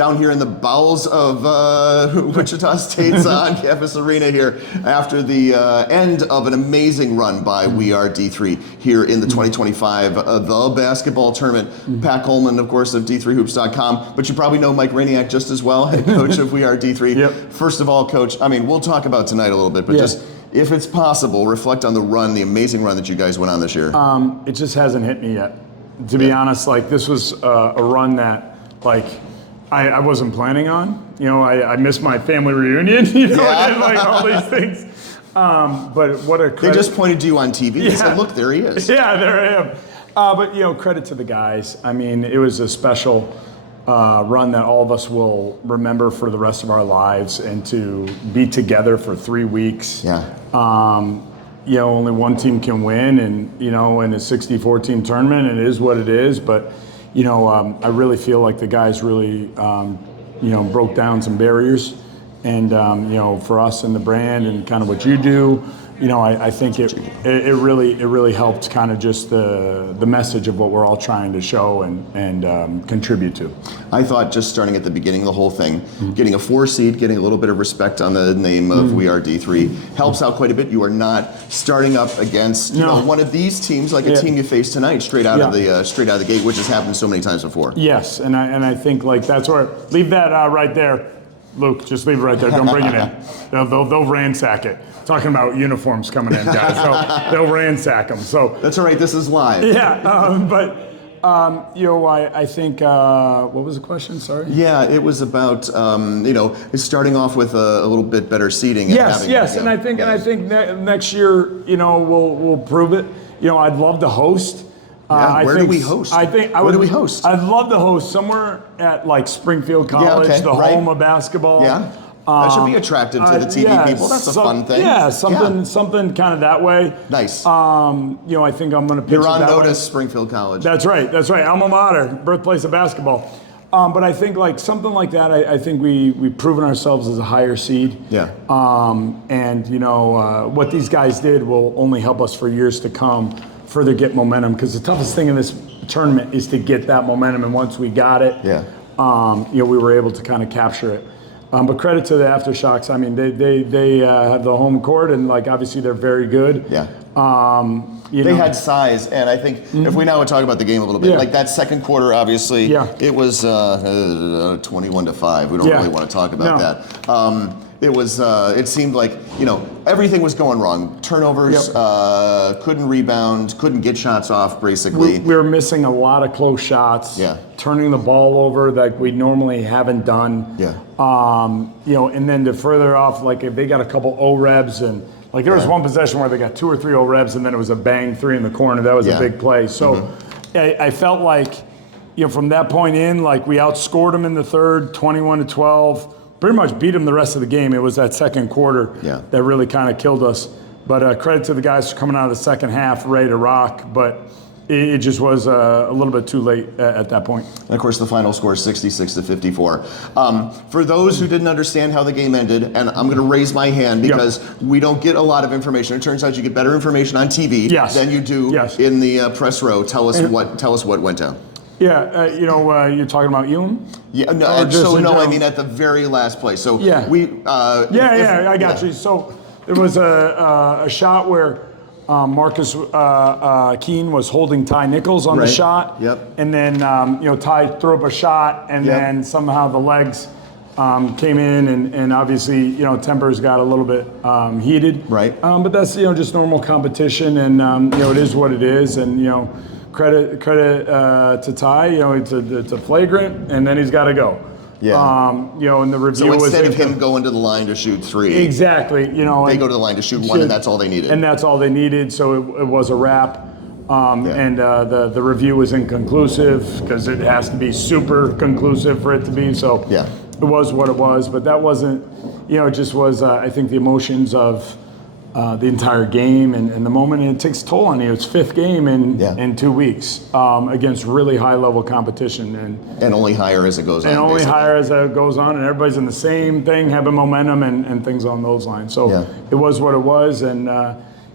down here in the bowels of Wichita State's on-campus arena here after the end of an amazing run by We Are D3 here in the 2025 the basketball tournament. Pat Coleman, of course, of D3Hoops.com, but you probably know Mike Rejniak just as well, head coach of We Are D3. Yep. First of all, Coach, I mean, we'll talk about tonight a little bit, but just if it's possible, reflect on the run, the amazing run that you guys went on this year. It just hasn't hit me yet. To be honest, like this was a run that like I wasn't planning on. You know, I missed my family reunion, you know, and like all these things. But what a credit. They just pointed to you on TV and said, look, there he is. Yeah, there I am. But, you know, credit to the guys. I mean, it was a special run that all of us will remember for the rest of our lives, and to be together for 3 weeks. Yeah. You know, only one team can win, and, you know, in a 64-team tournament, it is what it is. But, you know, I really feel like the guys really, you know, broke down some barriers. And, you know, for us and the brand and kind of what you do, you know, I think it really helped kind of just the message of what we're all trying to show and contribute to. I thought just starting at the beginning, the whole thing, getting a 4 seed, getting a little bit of respect on the name of We Are D3 helps out quite a bit. You are not starting up against you know, one of these teams like a team you face tonight straight out of the gate, which has happened so many times before. Yes, and I think like that's where leave that right there, Luke. Just leave it right there. Don't bring it in. They'll ransack it. Talking about uniforms coming in, guys. They'll ransack them. So that's all right. This is live. Yeah, but you know, I think what was the question? Sorry. Yeah, it was about you know, starting off with a little bit better seating. Yes, and I think next year, you know, we'll prove it. You know, I'd love to host. Where do we host? Where do we host? I'd love to host somewhere at like Springfield College, the home of basketball. Yeah. That should be attractive to the TV people. That's a fun thing. Yeah, something kind of that way. Nice. You know, I think I'm going to pitch You're on it that notice, way. Springfield College. That's right. Alma mater, birthplace of basketball. But I think like something like that, I think we've proven ourselves as a higher seed. Yeah. And you know, what these guys did will only help us for years to come further get momentum, because the toughest thing in this tournament is to get that momentum, and once we got it, you know, we were able to kind of capture it. But credit to the Aftershocks. I mean, they have the home court, and like obviously they're very good. Yeah. They had size, and I think if we now would talk about the game a little bit, like that second quarter, obviously, it was 21-5. We don't really want to talk about that. It was. It seemed like, you know, everything was going wrong. Turnovers, couldn't rebound, couldn't get shots off. Basically, we were missing a lot of close shots. Yeah. Turning the ball over like we normally haven't done. Yeah. You know, and then to further off, like if they got a couple O-rebs, and like there was one possession where they got 2 or 3 O-rebs, and then it was a bang 3 in the corner. That was a big play. So I felt like, you know, from that point in, like we outscored them in the third, 21-12. Pretty much beat them the rest of the game. It was that second quarter that really kind of killed us. But credit to the guys for coming out of the second half ready to rock. But it just was a little bit too late at that point. And of course, the final score is 66-54. For those who didn't understand how the game ended, and I'm going to raise my hand because we don't get a lot of information. It turns out you get better information on TV than you do in the press row. Tell us what went down. Yeah, you know, you're talking about Ewan? Yeah, no, I mean at the very last play. So I got you. So there was a shot where Marcus Keene was holding Ty Nichols on the shot. Yep. And then, you know, Ty threw up a shot, and then somehow the legs came in, and obviously, you know, tempers got a little bit heated. Right. But that's, you know, just normal competition, and, you know, it is what it is, and, you know, credit to Ty, you know, it's a flagrant, and then he's got to go. Yeah. You know, and the review so was instead of him going to the line to shoot 3, exactly, you know, they go to the line to shoot 1, and that's all they needed. And that's all they needed. So it was a wrap. And the review was inconclusive because it has to be super conclusive for it to be. So it was what it was. But that wasn't, you know, it just was. I think the emotions of the entire game and the moment, and it takes a toll on you. It's 5th game in 2 weeks against really high level competition, and only higher as it goes on. And only higher as it goes on, and everybody's in the same thing, having momentum and things on those lines. So it was what it was, and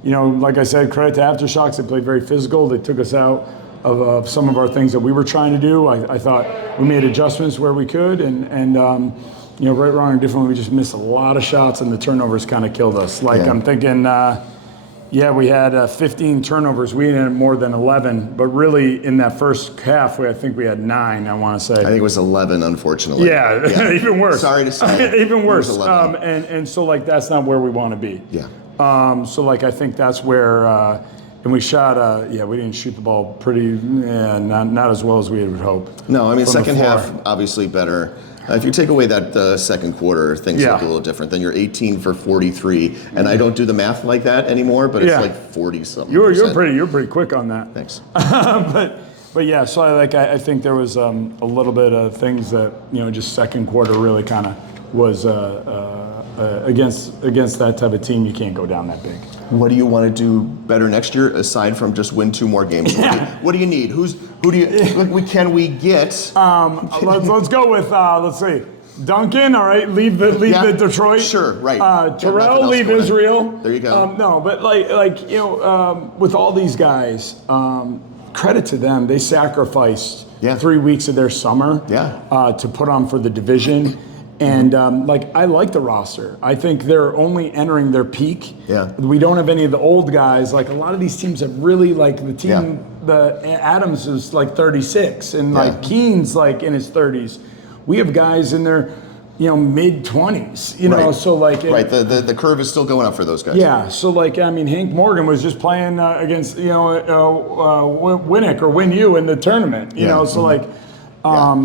you know, like I said, credit to Aftershocks. They played very physical. They took us out of some of our things that we were trying to do. I thought we made adjustments where we could, and right, wrong, or different, we just missed a lot of shots, and the turnovers kind of killed us. I'm thinking, we had 15 turnovers. We had more than 11, but really in that first half, I think we had 9, I want to say. I think it was 11, unfortunately. Yeah. Even worse. Sorry to say. Even worse. It was 11. And so, that's not where we want to be. Yeah. I think that's where, and we shot, we didn't shoot the ball not as well as we had hoped. No, I mean, second half, obviously better. If you take away that second quarter, things look a little different. Then you're 18 for 43, and I don't do the math like that anymore, but it's like 40-something. You're pretty quick on that. Thanks. but yeah, so I think there was a little bit of things that just second quarter really kind of was against that type of team. You can't go down that big. What do you want to do better next year aside from just win 2 more games? What do you need? Can we get? Let's go with let's see, Duncan. All right, leave the Detroit. Sure, right. Terrell, leave Israel. There you go. No, but with all these guys, credit to them. They sacrificed 3 weeks of their summer to put on for the division. And I like the roster. I think they're only entering their peak. Yeah. We don't have any of the old guys. A lot of these teams have really the team. The Adams is 36, and Keen's in his 30s. We have guys in their mid 20s. Right. The curve is still going up for those guys. Yeah. So Hank Morgan was just playing against Winnick or Win U in the tournament.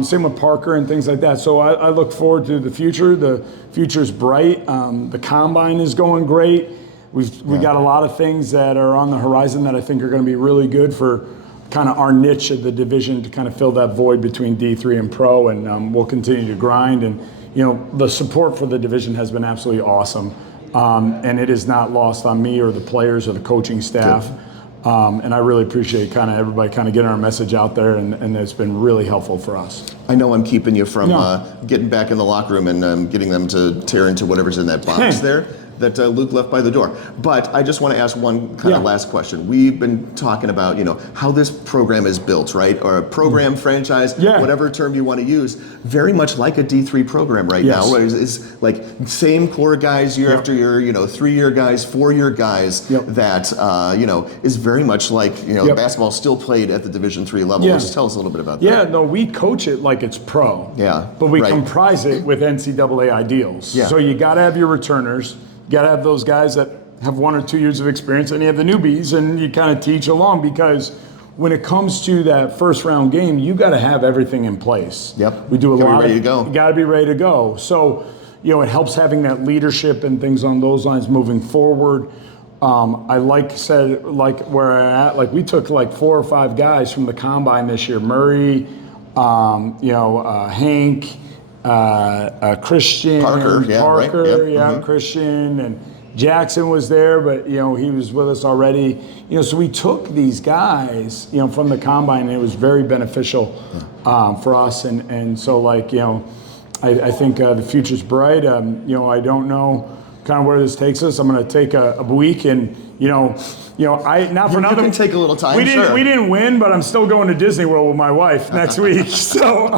Same with Parker and things like that. So I look forward to the future. The future's bright. The combine is going great. We got a lot of things that are on the horizon that I think are going to be really good for kind of our niche of the division to kind of fill that void between D3 and Pro, and we'll continue to grind. And the support for the division has been absolutely awesome, and it is not lost on me or the players or the coaching staff. Good. And I really appreciate everybody getting our message out there, and it's been really helpful for us. I know I'm keeping you from getting back in the locker room and getting them to tear into whatever's in that box there that Luke left by the door. But I just want to ask one last question. We've been talking about, how this program is built, right? Or a program, franchise, whatever term you want to use, very much like a D3 program right now. Is same core guys year after year, 3-year guys, 4-year guys that, is very much basketball still played at the Division III level. Just tell us a little bit about that. Yeah, no, we coach it like it's pro. Yeah. But we comprise it with NCAA ideals. Yeah. So you got to have your returners. You got to have those guys that have 1 or 2 years of experience, and you have the newbies, and you kind of teach along, because when it comes to that first round game, you got to have everything in place. Yep. We do a lot. Ready to go. You got to be ready to go. So, it helps having that leadership and things on those lines moving forward. I where I'm at, we took 4 or 5 guys from the combine this year. Murray, Hank, Christian, Parker, Christian, and Jackson was there, but he was with us already. So we took these guys, from the combine, and it was very beneficial for us. And so I think the future's bright. I don't know kind of where this takes us. I'm going to take a week, and not for nothing. You can take a little time. We didn't win, but I'm still going to Disney World with my wife next week. So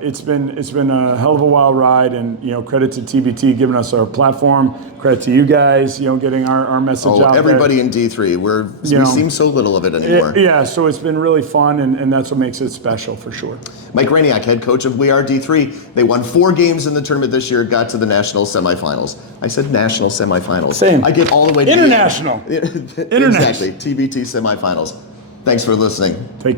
it's been a hell of a wild ride, and credit to TBT giving us our platform. Credit to you guys, getting our message out there. Everybody in D3, we seem so little of it anymore. So it's been really fun, and that's what makes it special for sure. Mike Rejniak, head coach of We Are D3. They won 4 games in the tournament this year, got to the national semifinals. I said national semifinals. Same. I get all the way to international. Exactly. TBT semifinals. Thanks for listening. Take care.